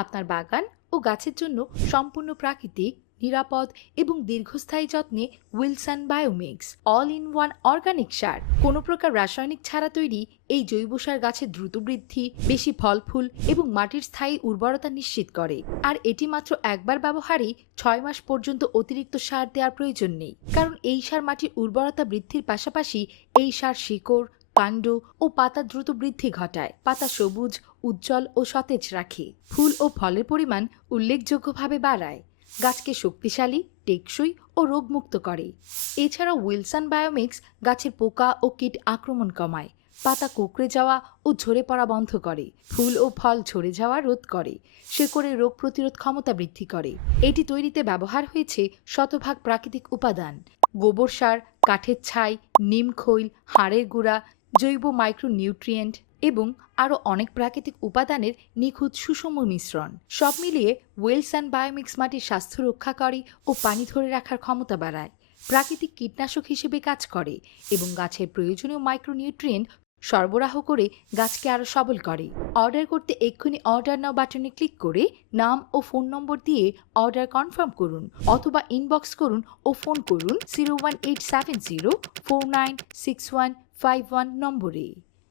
আপনার বাগান ও গাছের জন্য সম্পূর্ণ প্রাকৃতিক, নিরাপদ এবং দীর্ঘস্থায়ী যত্নে Wilson biomix all in one organic সার। কোনো প্রকার রাসায়নিক ছাড়া তৈরি এই জৈব সার গাছের দ্রুত বৃদ্ধি, বেশি ফল ফুল এবং মাটির স্থায়ী উর্বরতা নিশ্চিত করে। আর এটি মাত্র একবার ব্যবহারেই 6 মাস পর্যন্ত অতিরিক্ত সার দেওয়ার প্রয়োজন নেই, কারণ এই সার মাটির উর্বরতা বৃদ্ধির পাশাপাশি এই সার শিকড়, কাণ্ড ও পাতা দ্রুত বৃদ্ধি ঘটায়, পাতা সবুজ, উজ্জ্বল ও সতেজ রাখে, ফুল ও ফলের পরিমাণ উল্লেখযোগ্যভাবে বাড়ায়, গাছকে শক্তিশালী, টেকসই ও রোগমুক্ত করে। এছাড়াও উইলসন বায়োমিক্স গাছের পোকা ও কীট আক্রমণ কমায়, পাতা কুঁকড়ে যাওয়া ও ঝরে পড়া বন্ধ করে, ফুল ও ফল ঝরে যাওয়া রোধ করে, শেকড়ে রোগ প্রতিরোধ ক্ষমতা বৃদ্ধি করে। এটি তৈরিতে ব্যবহার হয়েছে শতভাগ প্রাকৃতিক উপাদান, গোবর সার, কাঠের ছাই, নিম খৈল, হাড়ের গুঁড়া, জৈব মাইক্রোনিউট্রিয়েন্ট এবং আরও অনেক প্রাকৃতিক উপাদানের নিখুঁত সুষম মিশ্রণ। সব মিলিয়ে ওয়েলসন বায়োমিক্স মাটির স্বাস্থ্য রক্ষা করে ও পানি ধরে রাখার ক্ষমতা বাড়ায়, প্রাকৃতিক কীটনাশক হিসেবে কাজ করে এবং গাছের প্রয়োজনীয় মাইক্রোনিউট্রিয়েন্ট সরবরাহ করে গাছকে আরও সবল করে। অর্ডার করতে এক্ষুনি অর্ডার নাও বাটনে ক্লিক করে নাম ও ফোন নম্বর দিয়ে অর্ডার কনফার্ম করুন, অথবা ইনবক্স করুন ও ফোন করুন 01870 496151 নম্বরে।